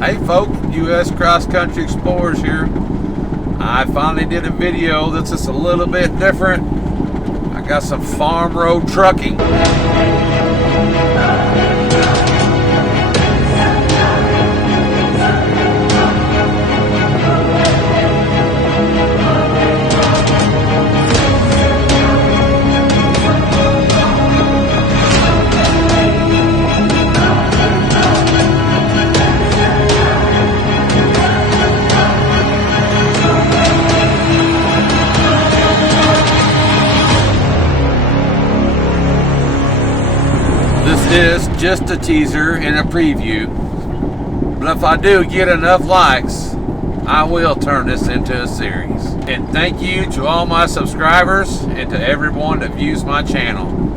Hey folk, U.S. Cross Country Explorers here. I finally did a video that's just a little bit different. I got some farm road trucking. This is just a teaser and a preview, but if I do get enough likes, I will turn this into a series. And thank you to all my subscribers and to everyone that views my channel.